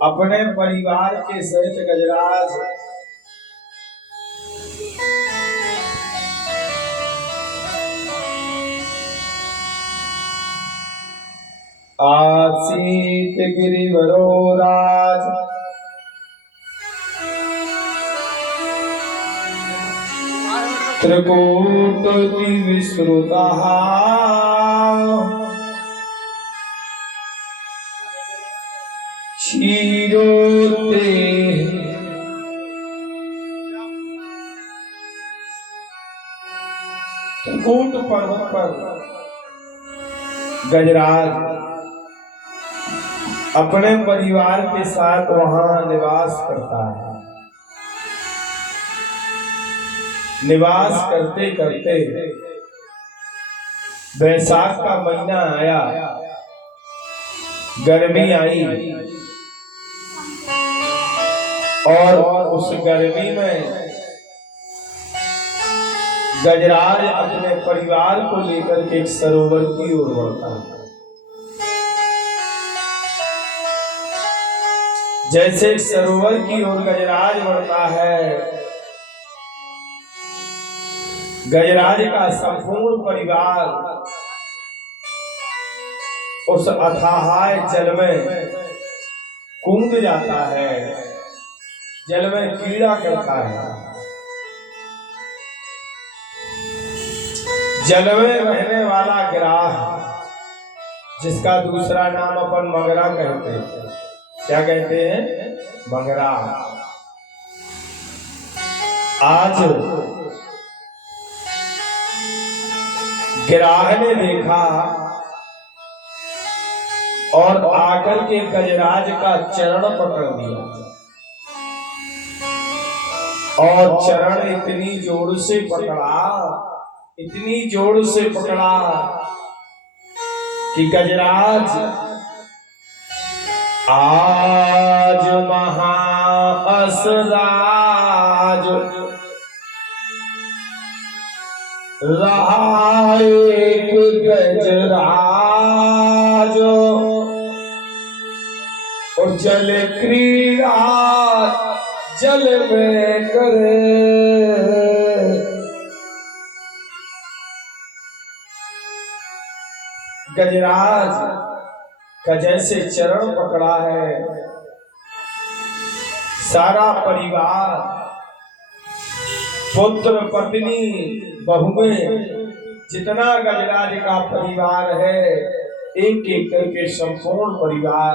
अपने परिवार के सहित गजराज आसीत गिरिवरो राज त्रिकूट विस्तृता क्षीरोते त्रिकूट पर्वत पर गजराज अपने परिवार के साथ वहां निवास करता है। निवास करते करते बैसाख का महीना आया, गर्मी आई और उस गर्मी में गजराज अपने परिवार को लेकर के एक सरोवर की ओर बढ़ता है। जैसे सरोवर की ओर गजराज बढ़ता है, गजराज का संपूर्ण परिवार उस अथाह जल में कूद जाता है, जल में क्रीड़ा करता है। जल में रहने वाला गिराह, जिसका दूसरा नाम अपन मगरा कहते हैं। क्या कहते हैं? मगरा। आज गिराह ने देखा और आकर के गजराज का चरण पकड़ लिया और चरण इतनी जोर से पकड़ा, इतनी जोर से पकड़ा कि गजराज आज महाअसराज रहा एक गजराज और जल क्रीड़ा जल में करे। गजराज का जैसे चरण पकड़ा है, सारा परिवार, पुत्र पत्नी बहुएं, जितना गजराज का परिवार है, एक एक करके संपूर्ण परिवार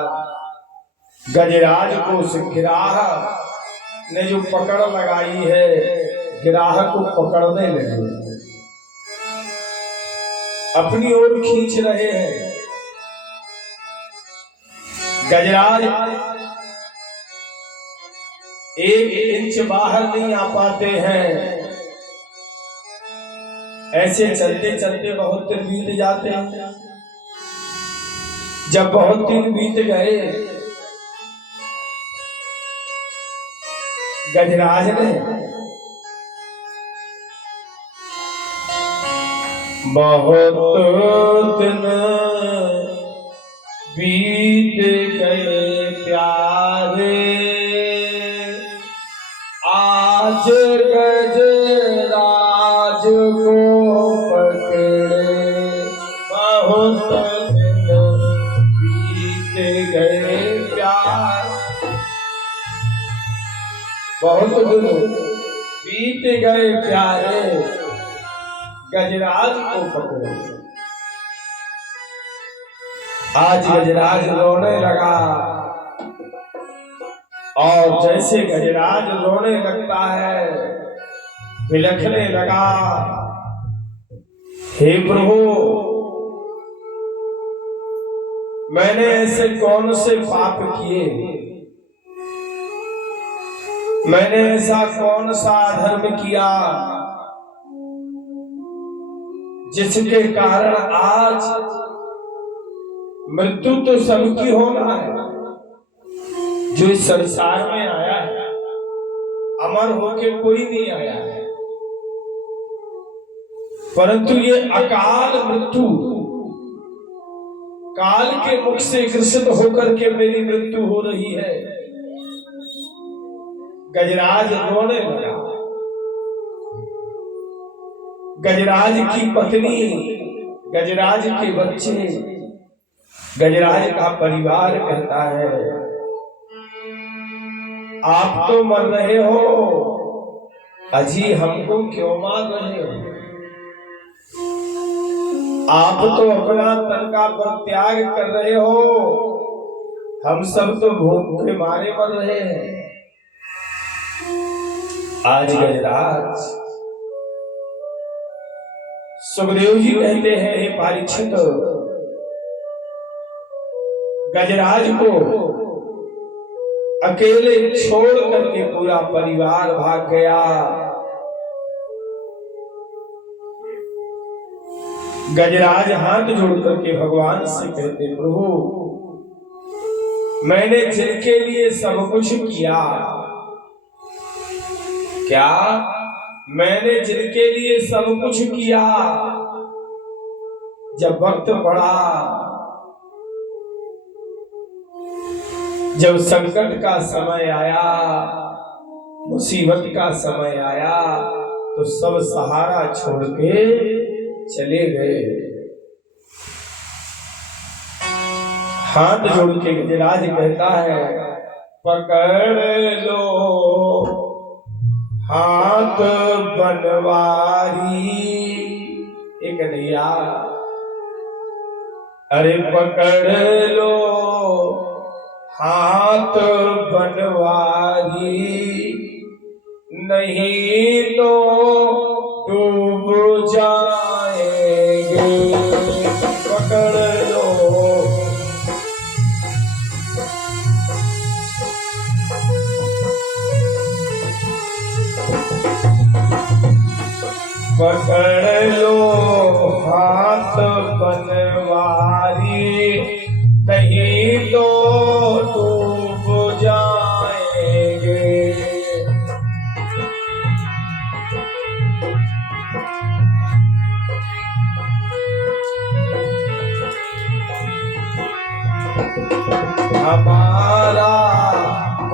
गजराज को उस गिराह ने जो पकड़ लगाई है, गिराह को पकड़ने लगे, अपनी ओर खींच रहे हैं। गजराज 1 इंच बाहर नहीं आ पाते हैं। ऐसे चलते चलते बहुत दिन बीत जाते हैं। जब बहुत दिन बीत गए, गजराज ने बहुत दिन बीत गए प्यारे, आज गजराज को पकड़े, बहुत दिन बीत गए प्यार, बहुत दिन बीत गए प्यारे, गजराज को पकड़े। आज गजराज रोने लगा और जैसे गजराज रोने लगता है, बिलखने लगा, हे प्रभु, मैंने ऐसे कौन से पाप किए, मैंने ऐसा कौन सा अधर्म किया जिसके कारण आज मृत्यु तो सबकी होना है, जो इस संसार में आया है अमर होके कोई नहीं आया है, परंतु ये अकाल मृत्यु काल के मुख से ग्रसित होकर के मेरी मृत्यु हो रही है। गजराज रोने लगा। गजराज की पत्नी, गजराज के बच्चे, गजराज का परिवार कहता है, आप तो मर रहे हो, अजी हमको क्यों मार रहे हो? आप तो अपना तन का परित्याग कर रहे हो, हम सब तो भूख के मारे मर रहे हैं। आज गजराज, सुखदेव जी कहते हैं, हे परीक्षित, गजराज को अकेले छोड़ करके पूरा परिवार भाग गया। गजराज हाथ जोड़ करके भगवान से कहते, प्रभु मैंने जिनके लिए सब कुछ किया, क्या मैंने जिनके लिए सब कुछ किया, जब वक्त पड़ा, जब संकट का समय आया, मुसीबत का समय आया, तो सब सहारा छोड़ के चले गए। हाथ जोड़ के गजराज कहता है, पकड़ लो हाथ बनवारी। एक नैया, अरे पकड़ लो हाथ बनवारी, नहीं तो डूब जाएंगे। पकड़ लो, पकड़ लो हाथ बनवारी, नहीं तो डूब जाएंगे। हमारा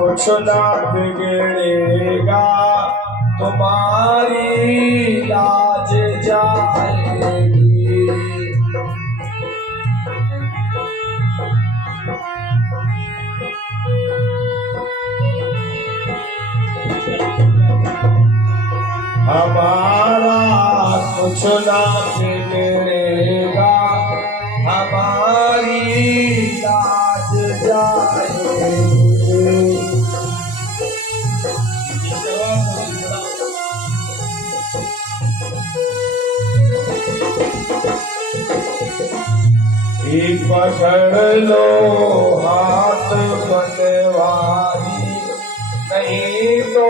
कुछ ना बिगड़ेगा, तुम्हारी लाज जाएगी। हमारा कुछ ना बिगड़ेगा, हमारी लाज जाएगी। पकड़ लो हाथ बनवारी, नहीं तो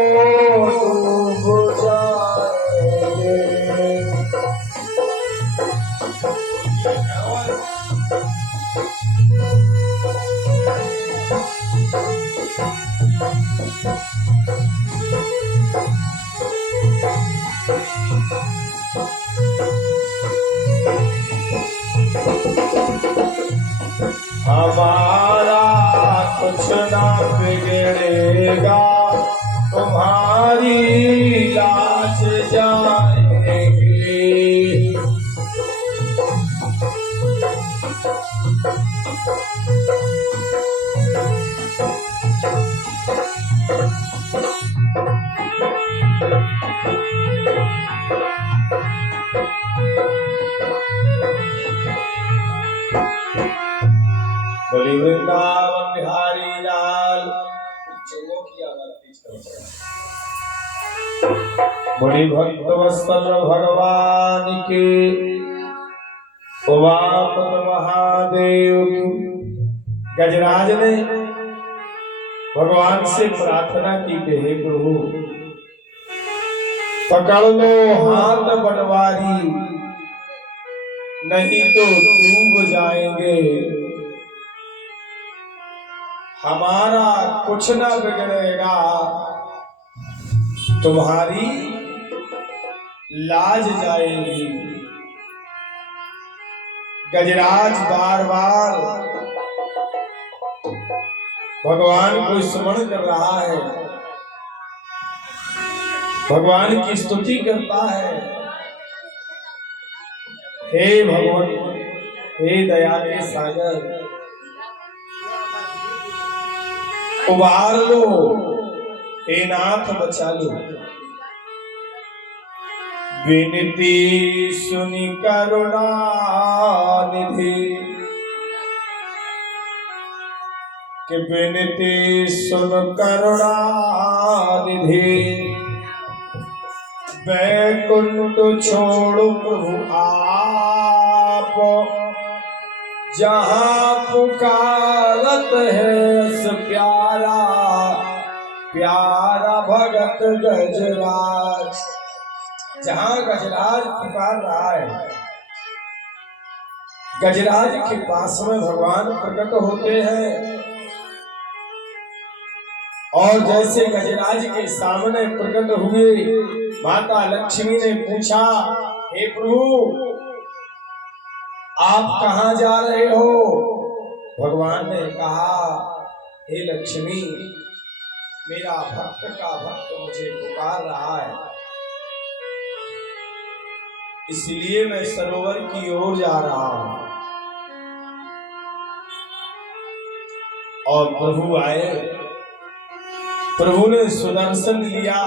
डूब जाएंगे। हमारा कुछ ना बिगड़ेगा, तुम्हारी लाज जाएगी। बोली वृंदावन बिहारी लाल की आवाज। बोली भक्त वत्सल भगवान के, उमापत महादेव की। गजराज ने भगवान से प्रार्थना की कि हे प्रभु, पकड़ लो हाथ बनवारी, नहीं तो डूब जाएंगे। हमारा कुछ ना बिगड़ेगा, तुम्हारी लाज जाएगी। गजराज बार बार भगवान को स्मरण कर रहा है, भगवान की स्तुति करता है, हे भगवान, हे दया के सागर, उबार लो, हे नाथ बचा लो। विनती सुनि करुणा निधि, कि विनती सुन करुणा निधि, वैकुंठ छोड़ो प्रभु आप, जहाँ पुकारत है अस प्यारा, प्यारा भगत गजराज। जहाँ गजराज पुकार रहा है, गजराज के पास में भगवान प्रकट होते हैं। और जैसे गजराज के सामने प्रकट हुए, माता लक्ष्मी ने पूछा, हे प्रभु आप कहाँ जा रहे हो? भगवान ने कहा, हे लक्ष्मी, मेरा भक्त का भक्त मुझे पुकार रहा है, इसलिए मैं सरोवर की ओर जा रहा हूं। और प्रभु आए, प्रभु ने सुदर्शन लिया,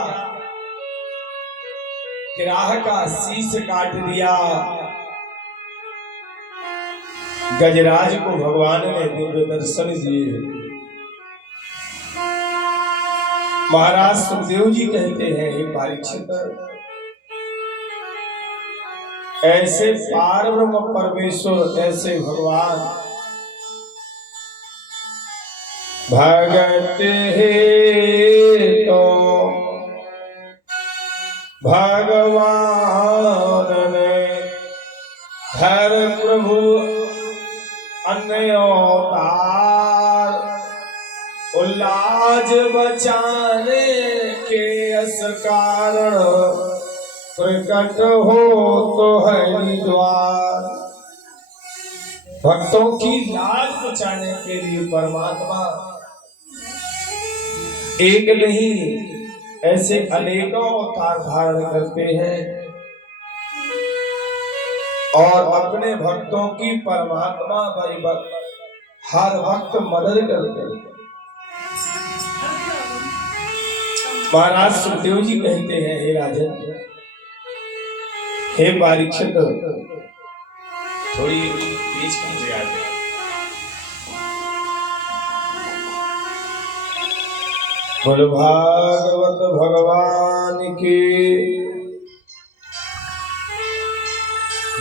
गिराह का शीश काट दिया। गजराज को भगवान ने दिव्य दर्शन दिए। महाराज सुखदेव जी कहते हैं, हे परीक्षित, ऐसे पार ब्रह्म परमेश्वर, ऐसे भगवान भगत हे तो भगवान ने हर प्रभु अन्य अवतार, उल्लाज बचाने के अस कारण, प्रकट हो तो हरिद्वार। भक्तों की लाज बचाने के लिए परमात्मा एक नहीं, ऐसे अनेकों अवतार धारण करते हैं और अपने भक्तों की परमात्मा हर वक्त मदद करते हैं। महाराज सुखदेव जी कहते हैं, हे राजन, हे परीक्षित, थोड़ी बीच की जगह बोलो भागवत भगवान की,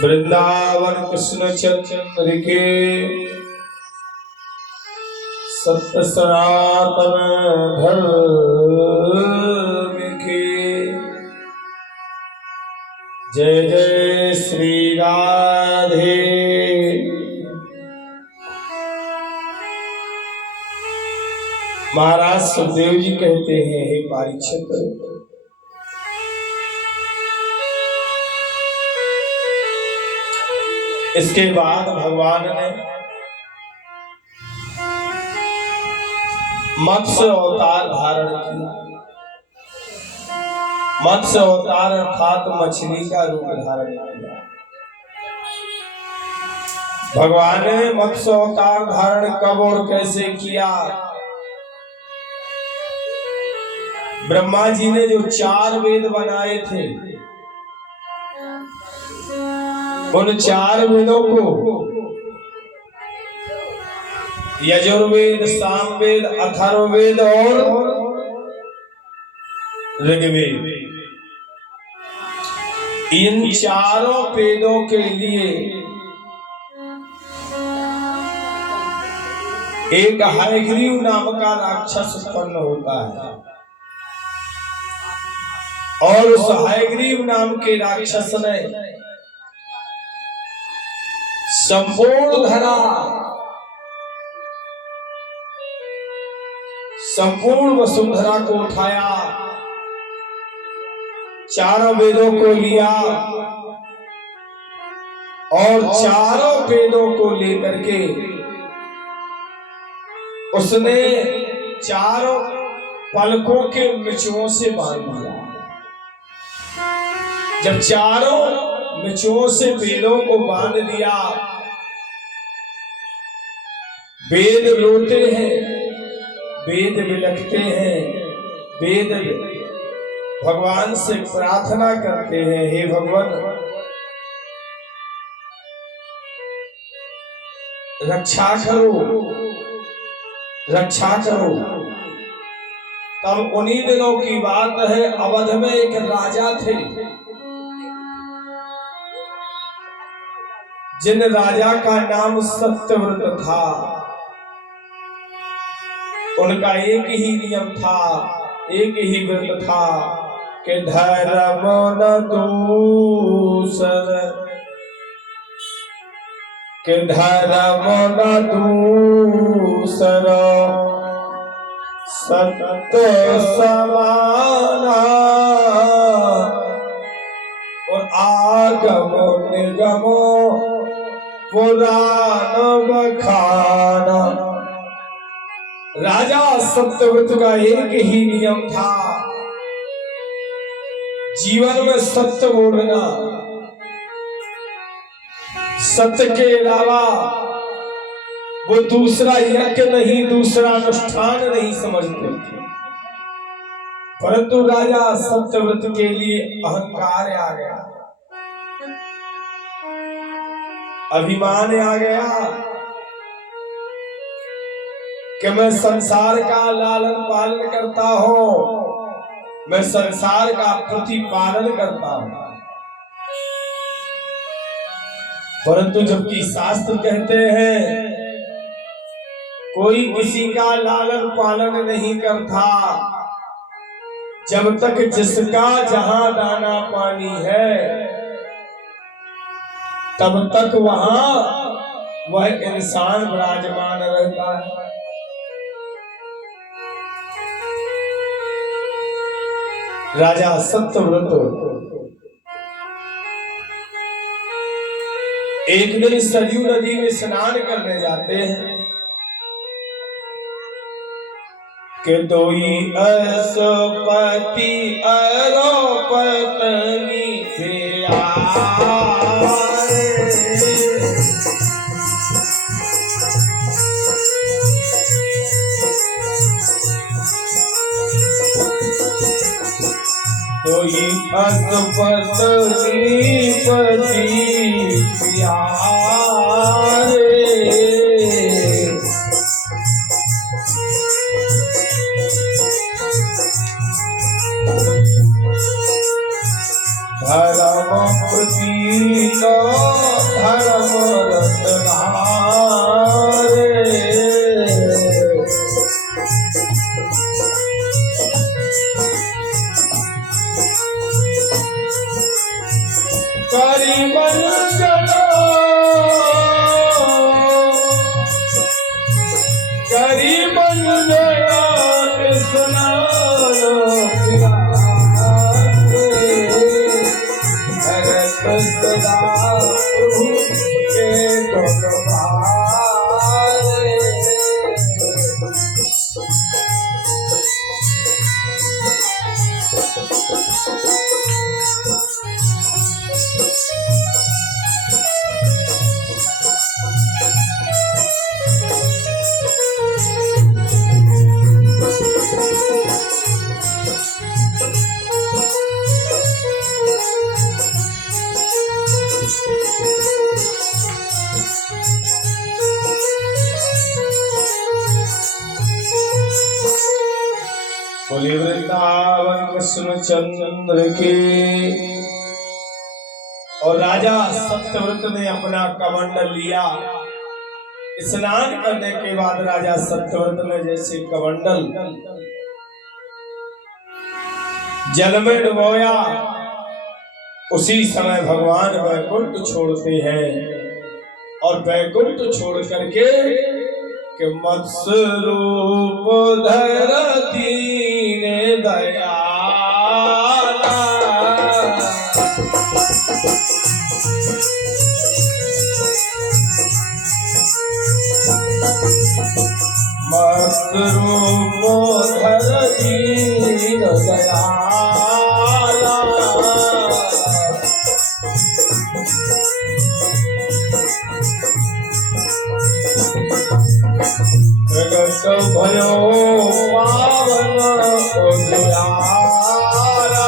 वृंदावन कृष्ण चंद्र के, सत्य सनातन धर्म के। जय जय श्री राधे। महाराज सुखदेव जी कहते हैं, हे परीक्षित, इसके बाद भगवान ने मत्स्य अवतार धारण किया। मत्स्य अवतार अर्थात मछली का रूप धारण किया। भगवान ने मत्स्य अवतार धारण कब और कैसे किया? ब्रह्मा जी ने जो 4 वेद बनाए थे, उन 4 वेदों को यजुर्वेद, सामवेद, अथर्ववेद और ऋग्वेद, इन 4 वेदों के लिए एक हयग्रीव नाम का राक्षस उत्पन्न होता है और उस हयग्रीव नाम के राक्षस ने संपूर्ण धरा, संपूर्ण वसुंधरा को उठाया, 4 वेदों को लिया और 4 वेदों को लेकर के उसने 4 पलकों के मिचुओं से बांध दिया। जब चारों मिचों से वेदों को बांध दिया, वेद रोते हैं, वेद बिलखते हैं, वेद भगवान से प्रार्थना करते हैं, हे भगवान रक्षा करो, रक्षा करो। तब उन्हीं दिनों की बात है, अवध में एक राजा थे, जिन राजा का नाम सत्यव्रत था। उनका एक ही नियम था, एक ही व्रत था कि धर्म न दूसर, कि धर्म न दूसर, सत्य समाना, और आगम निगम पुराण बखाना। राजा सत्यव्रत का एक ही नियम था, जीवन में सत्य बोलना, सत्य के अलावा वो दूसरा यज्ञ नहीं, दूसरा अनुष्ठान नहीं समझते थे। परंतु राजा सत्यव्रत के लिए अहंकार आ गया, अभिमान आ गया कि मैं संसार का लालन पालन करता हूं, मैं संसार का प्रतिपालन करता हूं। परंतु जबकि शास्त्र कहते हैं कोई किसी का लालन पालन नहीं करता जब तक जिसका जहां दाना पानी है, तब तक वहां वह इंसान विराजमान रहता है। राजा सत्यव्रत एक दिन सरयू नदी में स्नान करने जाते हैं कि दोई असपति अरो पत्नी से दोई असपत्नी पति प्यारे, धर्म प्रतीक धर्म रत्नारे, करीबन चलो करीबन बोले वृंदावन कृष्ण चंद्र के। और राजा सत्यव्रत ने अपना कमंडल लिया। स्नान करने के बाद राजा सत्यव्रत ने जैसे कमंडल जल में डुबोया, उसी समय भगवान वैकुंठ छोड़ते हैं और वैकुंठ छोड़ करके कि मत्स्य रूप धर दीन दयाला, मत्स्य रूप धर दीन दयाला, प्रगट भयो पावन उजियारा।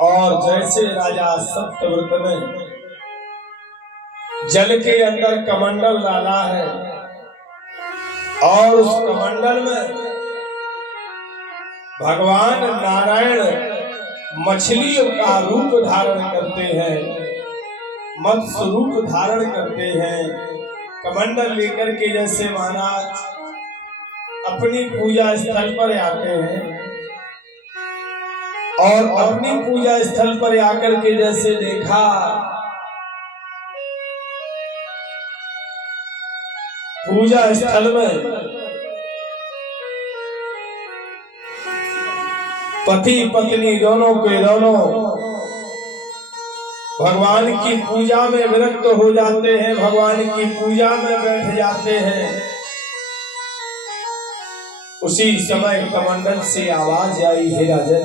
और जैसे राजा सत्यव्रत ने जल के अंदर कमंडल डाला है और उस कमंडल में भगवान नारायण मछलियों का रूप धारण करते हैं, मत्स्य रूप धारण करते हैं। कमंडल लेकर के जैसे महाराज अपनी पूजा स्थल पर आते हैं और अपनी पूजा स्थल पर आकर के जैसे देखा पूजा स्थल में पति पत्नी दोनों के दोनों भगवान की पूजा में विरक्त हो जाते हैं, भगवान की पूजा में बैठ जाते हैं। उसी समय कमंडल से आवाज आई, हे राजन,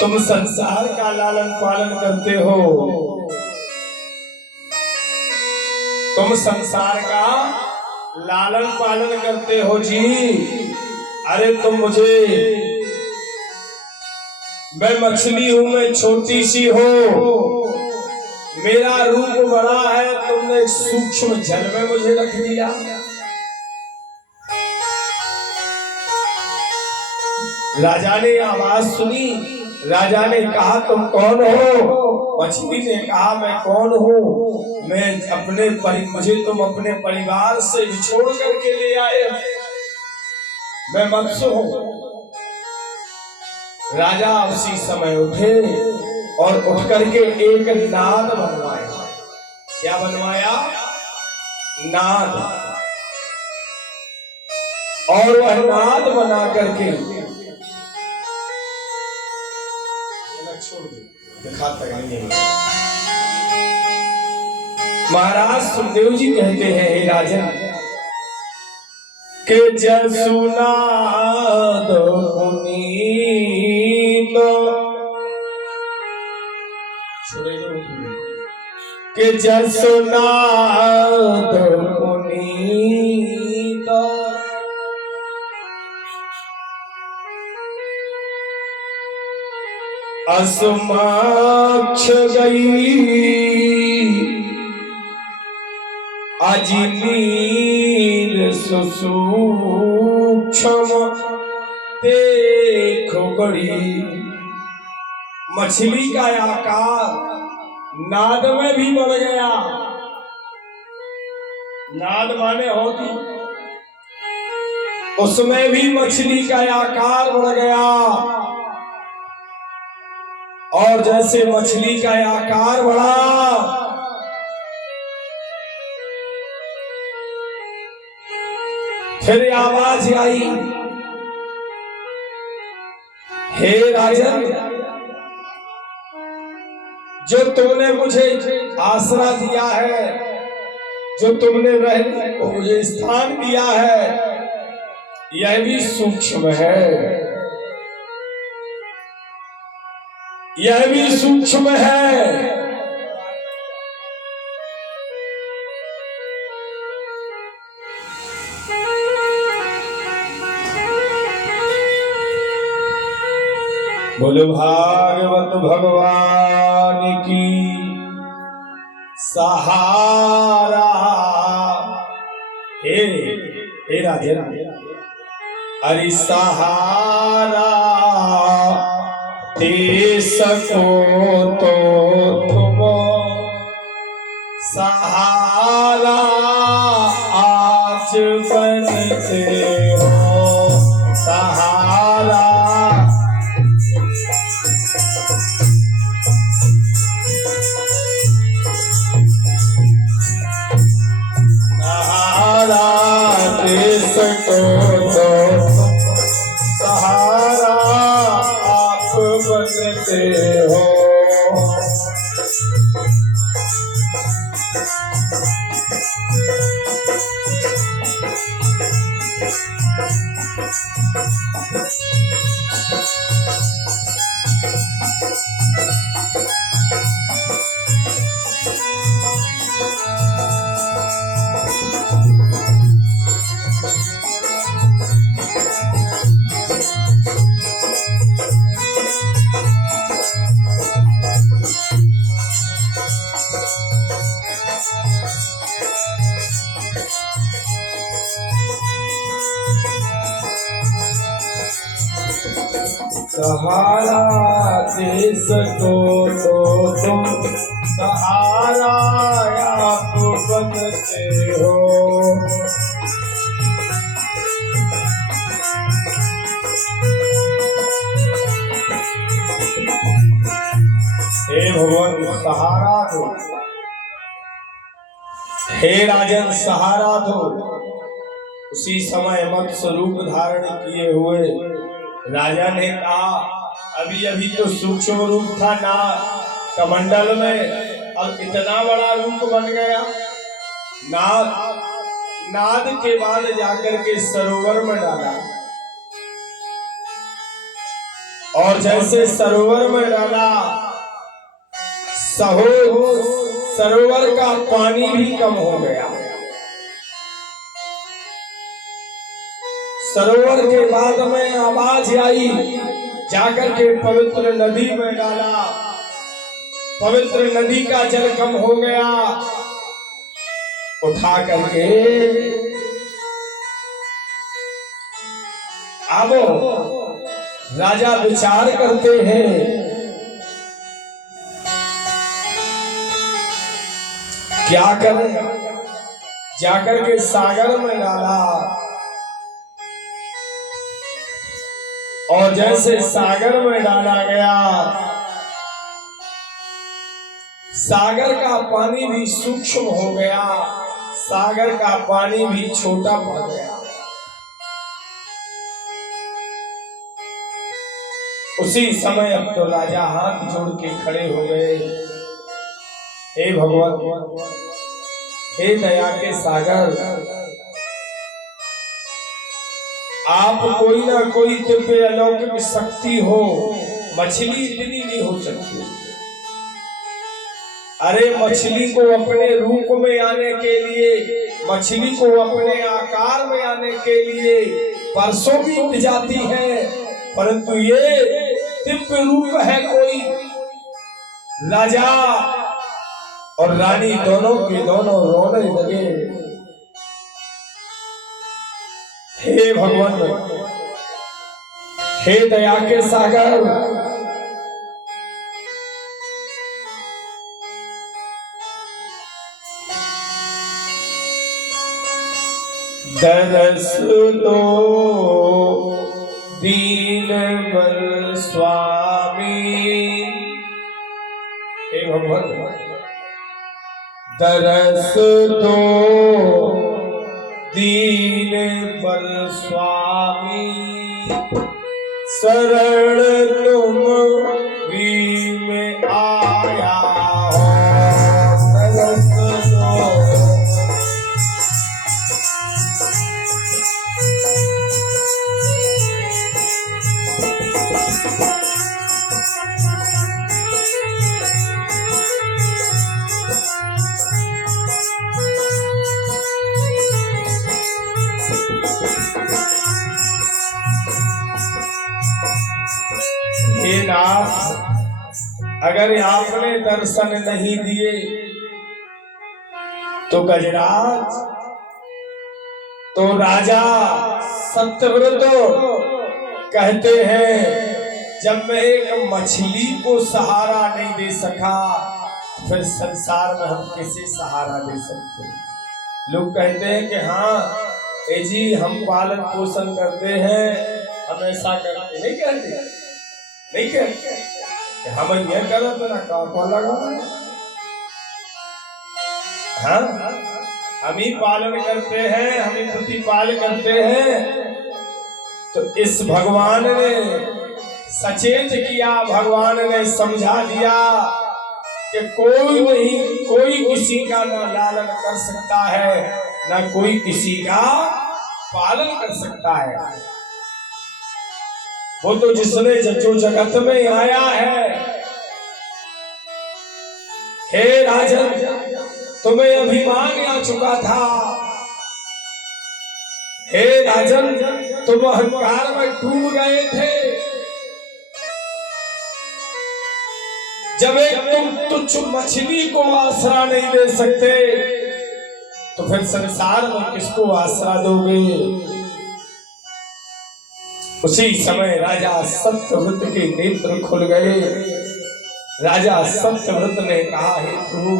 तुम संसार का लालन पालन करते हो, तुम संसार का लालन पालन करते हो जी। अरे तुम मुझे, मैं मछली हूं, मैं छोटी सी हो, मेरा रूप बड़ा है, तुमने सूक्ष्म जल में मुझे रख दिया। राजा ने आवाज सुनी, राजा ने कहा तुम कौन हो? मछली ने कहा मैं कौन हूँ, मैं मुझे तुम अपने परिवार से बिछोड़ करके ले आए, मैं मत्स्य हूँ। राजा उसी समय उठे और उठ करके एक नाद बनवाया। क्या बनवाया? नाद। और वह नाद बना करके महाराज सुखदेव जी कहते हैं, हे राजन, के जसुनाद पुनीत के जसुनाद पुनीत असमाक्ष गई अजनीर सुसूक्ष्म देखो बड़ी। मछली का आकार नाद में भी बढ़ गया। नाद माने होती, उसमें भी मछली का आकार बढ़ गया। और जैसे मछली का आकार बढ़ा, फिर आवाज आई, हे राजन, जो तुमने मुझे आसरा दिया है, जो तुमने रहने को मुझे स्थान दिया है, यह भी सूक्ष्म है, यह भी सूक्ष्म है। बोले भागवत भगवान की सहारा। हे राजन, अरे सहारा दे सको तो तुम सहारा आज बनते हो। सहारा सहारा दे सको तो बसते हो। सहारा देश को तो तुम सहारा आप बनते हो। हे भगवान सहारा दो, हे राजन सहारा दो। उसी समय मत्स्य रूप धारण किए हुए राजा ने कहा, अभी अभी तो सूक्ष्म रूप था ना कमंडल में, अब इतना बड़ा रूप बन गया। नाद के बाद जाकर के सरोवर में डाला, और जैसे सरोवर में डाला सरोवर का पानी भी कम हो गया। सरोवर के बाद में आवाज आई, जाकर के पवित्र नदी में डाला, पवित्र नदी का जल कम हो गया। उठा करके अब राजा विचार करते हैं, क्या करें। जाकर के सागर में डाला, और जैसे सागर में डाला गया, सागर का पानी भी सूक्ष्म हो गया, सागर का पानी भी छोटा पड़ गया। उसी समय अब तो राजा हाथ जोड़ के खड़े हो गए, हे भगवान, हे दया के सागर, आप कोई ना कोई तुम पे अलौकिक शक्ति हो, मछली इतनी नहीं हो सकती। अरे मछली को अपने रूप में आने के लिए, मछली को अपने आकार में आने के लिए परसों बीत जाती है, परंतु ये दिव्य रूप है। कोई राजा और रानी दोनों के दोनों रोने लगे। हे भगवान, हे दया के सागर, दरस दो दीनबल स्वामी। हे भगवान, दरस दो दीन बल स्वामी, शरण तुम भी में आया हो। दरस दो अगर आपने दर्शन नहीं दिए तो गजराज, तो राजा सत्यव्रत कहते हैं, जब मैं एक मछली को सहारा नहीं दे सका फिर संसार में हम किसे सहारा दे सकते। लोग कहते हैं कि हाँ ए जी हम पालन पोषण करते हैं, हम ऐसा करते नहीं, कहते नहीं कहते हम ये गलत ना कौन लगा। हाँ हम ही पालन करते हैं, हम ही प्रतिपाल करते हैं। तो इस भगवान ने सचेत किया, भगवान ने समझा दिया कि कोई नहीं, कोई किसी का ना लालन कर सकता है, ना कोई किसी का पालन कर सकता है। वो तो जिसने जो जगत में आया है। हे राजन, तुम्हें अभिमान आ चुका था। हे राजन, तुम अहंकार में डूब गए थे। जब एक तुम तुच्छ मछली को आसरा नहीं दे सकते, तो फिर संसार में किसको आसरा दोगे? उसी समय राजा सत्यव्रत के नेत्र खुल गए। राजा सत्यव्रत ने कहा, हे प्रभु,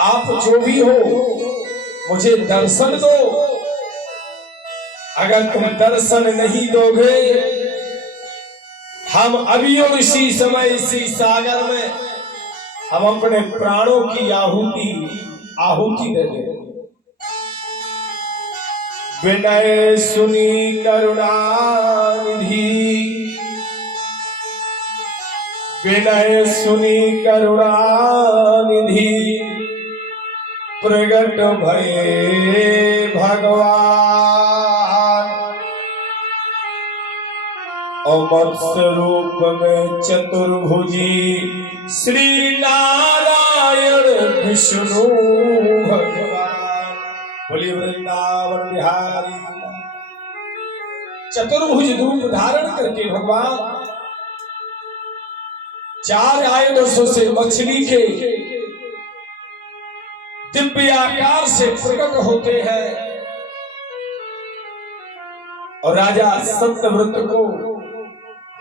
आप जो भी हो, मुझे दर्शन दो। अगर तुम दर्शन नहीं दोगे, हम अभी और इसी समय इसी सागर में हम अपने प्राणों की आहुति दे देंगे। विनय सुनी करुणा निधि, विनय सुनी करुणा निधि, प्रगट भये भगवान। और मत्स्य रूप में चतुर्भुजी श्री नारायण विष्णु भगवान। बोलिए वृंदावन बिहारी। चतुर्भुज रूप धारण करके भगवान 4 आयुधों से मछली के दिव्य आकार से प्रकट होते हैं और राजा सत्यव्रत को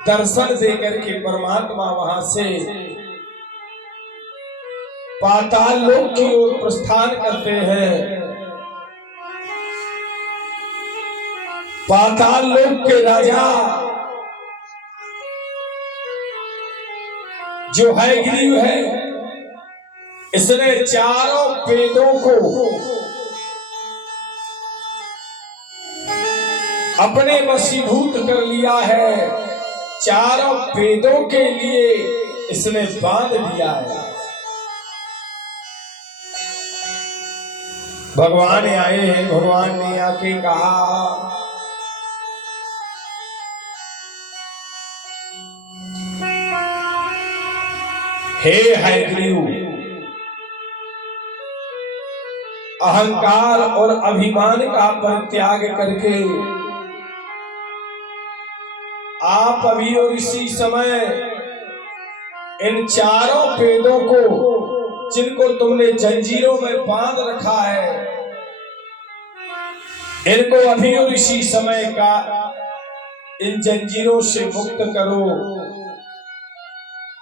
दर्शन देकर के परमात्मा वहां से पाताल लोक की ओर प्रस्थान करते हैं। पाताल लोक के राजा जो हयग्रीव है, इसने चारों वेदों को अपने वशीभूत कर लिया है। चारों वेदों के लिए इसने बांध दिया है। भगवान आए हैं, भगवान ने आके कहा, हे हयग्रीव, अहंकार और अभिमान का परित्याग करके आप अभी और इसी समय इन चारों वेदों को, जिनको तुमने जंजीरों में बांध रखा है, इनको अभी और इसी समय का इन जंजीरों से मुक्त करो।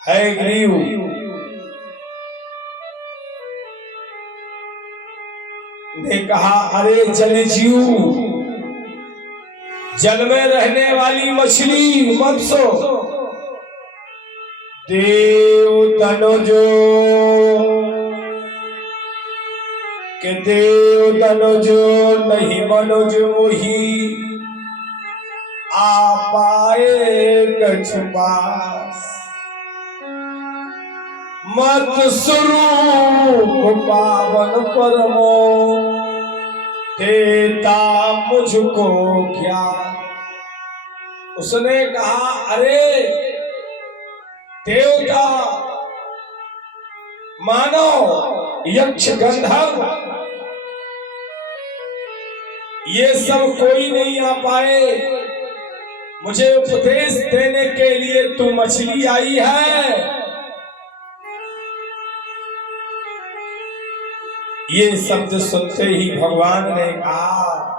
हयग्रीव ने कहा, अरे जलजीव, जल में रहने वाली मछली मत्स्य, देव तनुजो के देव तनुजो नहीं मनुज मोही, आ पाए कछुपास, मत स्वरूप पावन परमो, देता मुझको क्या। उसने कहा, अरे देवता, मानव, यक्ष, गंधर्व, ये सब कोई नहीं आ पाए। मुझे उपदेश देने के लिए तू मछली आई है। ये शब्द सुनते ही भगवान ने कहा,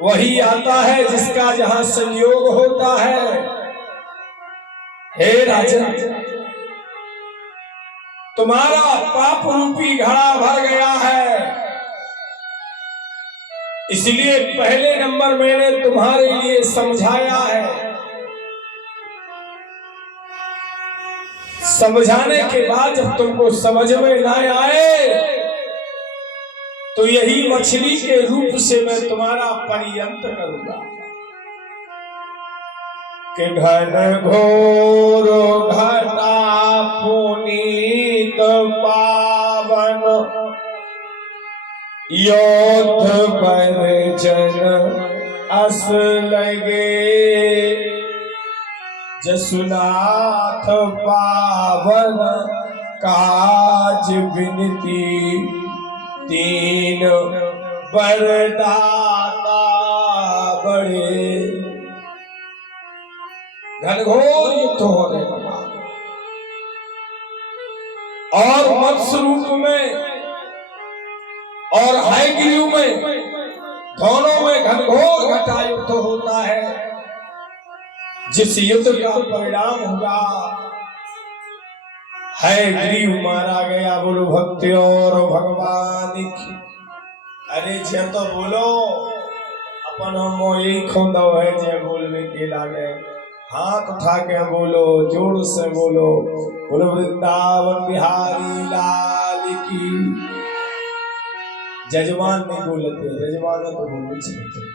वही आता है जिसका जहां संयोग होता है। हे राजन, तुम्हारा पाप रूपी घड़ा भर गया है, इसलिए पहले नंबर मैंने तुम्हारे लिए समझाया है। समझाने के बाद जब तुमको समझ में ना आए, तो यही मछली के रूप से मैं तुम्हारा पर्यंत करूंगा। कि घन घोर घटा पुनीत पावन योद्ध पर जन अस लगे जसुनाथ पावन काज विनती तीन वरदाता बड़े। घनघोर युद्ध होने लगा और मत्स्य रूप में और हयग्रीव में दोनों में घनघोर घटा युद्ध होता है। जिस युद्ध का परिणाम हुआ हयग्रीव मारा गया। बोलो भक्ति और भगवान की। अरे जे तो बोलो अपन मोई खोंदा है जे बोलने के लागे हाथ उठा के बोलो, जोर से बोलो, बोलो वृंदावन बिहारी लाल की। जजमान नहीं बोलते, जजमान तो बोलते चाहिए।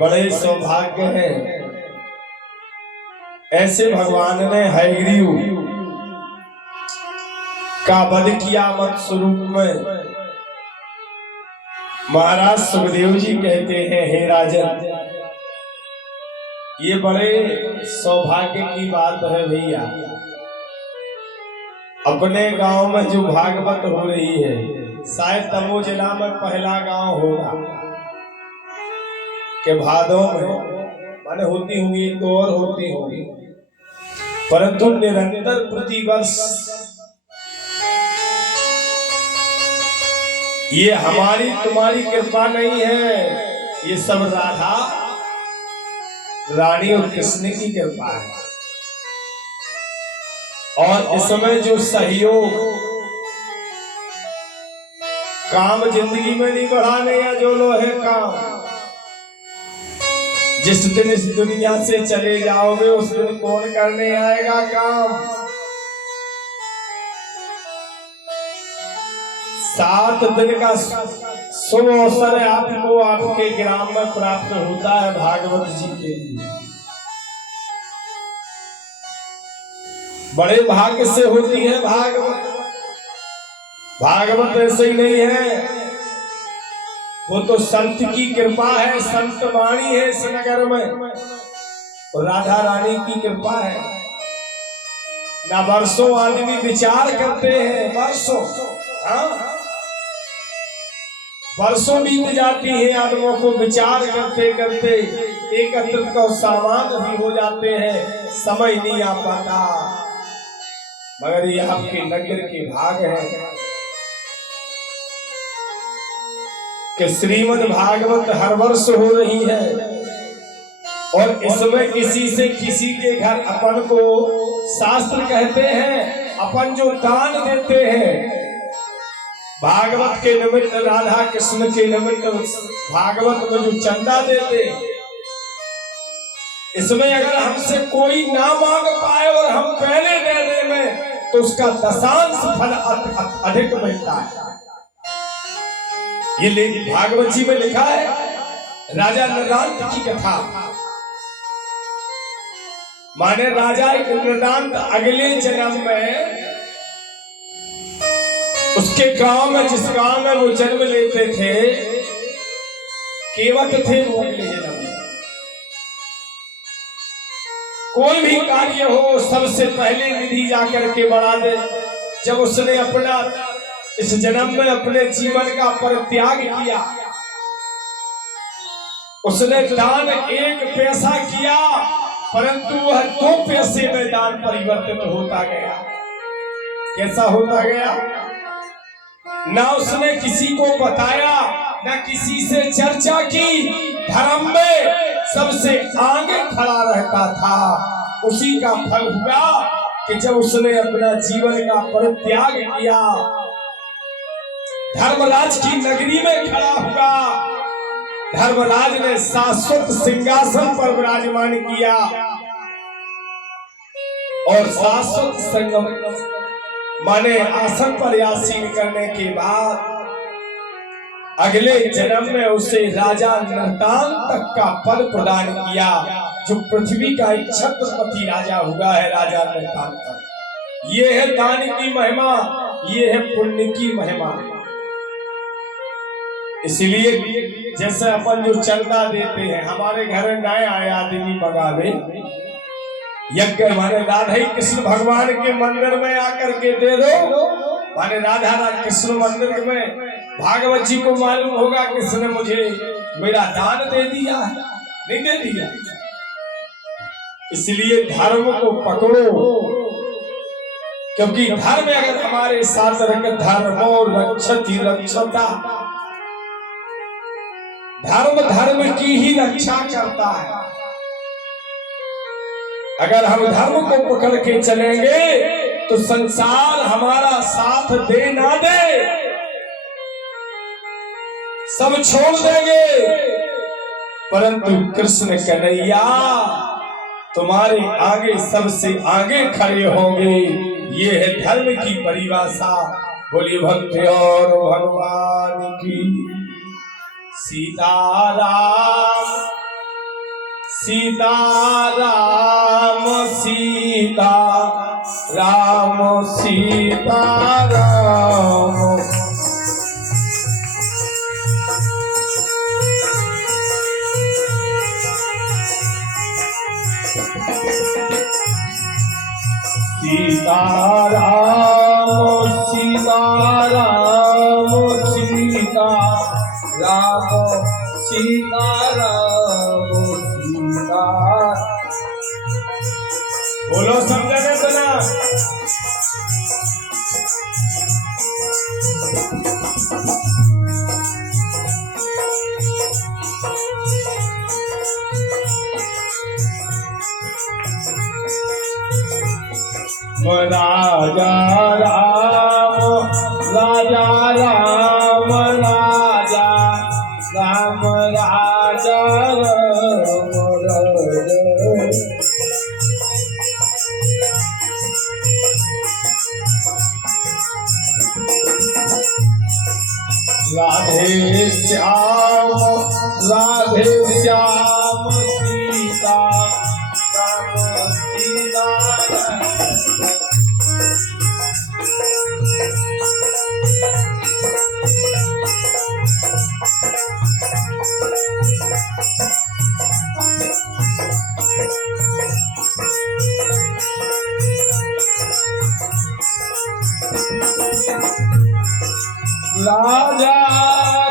बड़े सौभाग्य है ऐसे भगवान ने हयग्रीव का वध किया मत्स्य स्वरूप में। महाराज सुखदेव जी कहते हैं, हे राजन, ये बड़े सौभाग्य की बात है भैया। अपने गांव में जो भागवत हो रही है, शायद तमो जिला में पहला गांव होगा कि भादों में माने होती होंगी, तो और होती होंगी, परंतु निरंतर प्रतिवर्ष ये हमारी तुम्हारी कृपा नहीं है, ये सब राधा रानी और कृष्ण की कृपा है। और इसमें जो सहयोग काम जिंदगी में नहीं बढ़ाने या जो लोहे काम, जिस दिन इस दुनिया से चले जाओगे उस दिन कौन करने आएगा काम। 7 दिन का शुभ अवसर आपको आपके ग्राम में प्राप्त होता है भागवत जी के लिए। बड़े भाग्य से होती है भागवत। भागवत ऐसे ही नहीं है, वो तो संत की कृपा है, संत वाणी है इस नगर में, और राधा रानी की कृपा है। ना वर्षों आदमी विचार करते हैं, वर्षों, हाँ वर्षों बीत जाती है आदमियों को विचार करते करते, एकत्रित और सामान भी हो जाते हैं, समय नहीं आ पाता। मगर ये आपके नगर के भाग है कि श्रीमद् भागवत हर वर्ष हो रही है, और इसमें किसी से किसी के घर अपन को शास्त्र कहते हैं, अपन जो दान देते हैं भागवत के निमित्त, राधा कृष्ण के निमित्त भागवत में जो चंदा देते, इसमें अगर हमसे कोई ना मांग पाए और हम पहले दे दे में, तो उसका दशांश फल अधिक मिलता है। ये भागवत जी में लिखा है, राजा नृदांत की कथा। माने राजा एक नृदांत अगले जन्म में उसके गांव में, जिस गांव में वो जन्म लेते थे, केवट थे वो अगले जन्म में। कोई भी कार्य हो सबसे पहले निधि जाकर के बढ़ा दे। जब उसने अपना इस जन्म में अपने जीवन का परित्याग किया, उसने दान 1 पैसा किया, परंतु वह 2 पैसे में दान परिवर्तित होता गया। कैसा होता गया? ना उसने किसी को बताया, ना किसी से चर्चा की, धर्म में सबसे आगे खड़ा रहता था। उसी का फल हुआ कि जब उसने अपना जीवन का परित्याग किया, धर्मराज की नगरी में खड़ा हुआ, धर्मराज ने शाश्वत सिंहासन पर विराजमान किया, और शाश्वत संगम माने आसन पर आसीन करने के बाद अगले जन्म में उसे राजा नृतान तक का पद प्रदान किया, जो पृथ्वी का एक छत्रपति राजा हुआ है राजा नृतान तक। ये है दान की महिमा, ये है पुण्य की महिमा। इसलिए जैसे अपन जो चंदा देते हैं, हमारे घर नए आए आदमी मंगावे यज्ञ माने राधा कृष्ण भगवान के मंदिर में आकर के दे दो, माने राधा कृष्ण मंदिर में भागवत जी को मालूम होगा किसने मुझे मेरा दान दे दिया है, नहीं दे दिया। इसलिए धर्म को पकड़ो, क्योंकि धर्म अगर हमारे साथ रखे, धर्मो रक्षति रक्षता, धर्म धर्म की ही रक्षा करता है। अगर हम धर्म को पकड़ के चलेंगे तो संसार हमारा साथ दे ना दे, सब छोड़ देंगे, परंतु कृष्ण कन्हैया तुम्हारे आगे सबसे आगे खड़े होंगे। ये है धर्म की परिभाषा। बोलिए भक्त और भगवान की। सीताराम सीताराम सीता राम सीताराम। सीताराम सीताराम सीता राम सीताराम सीता। बोलो सब जगह सुना। राजा राम राजा राम राजा राम राजा राम राधे श्याम राधे श्याम सीता राम सीता। राजा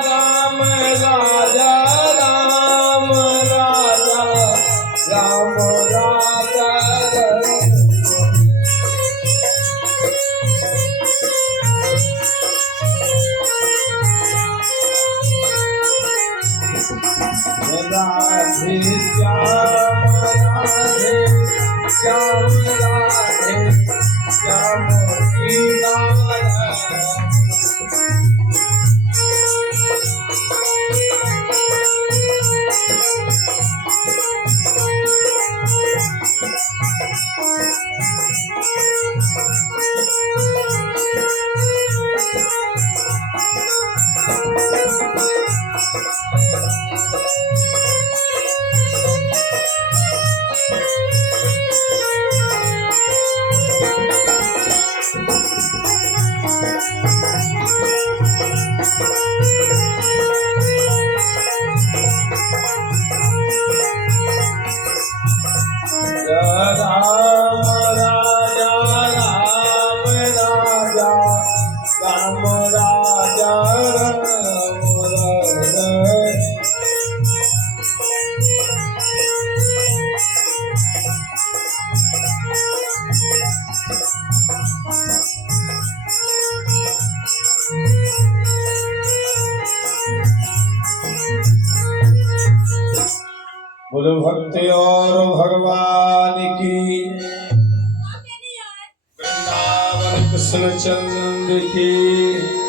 राम राजा राम राजा राम राजा राधे श्याम राधे श्याम राधे श्याम सीता। बोलो भक्ति और भगवान की। वृंदावन कृष्ण चंद्र की।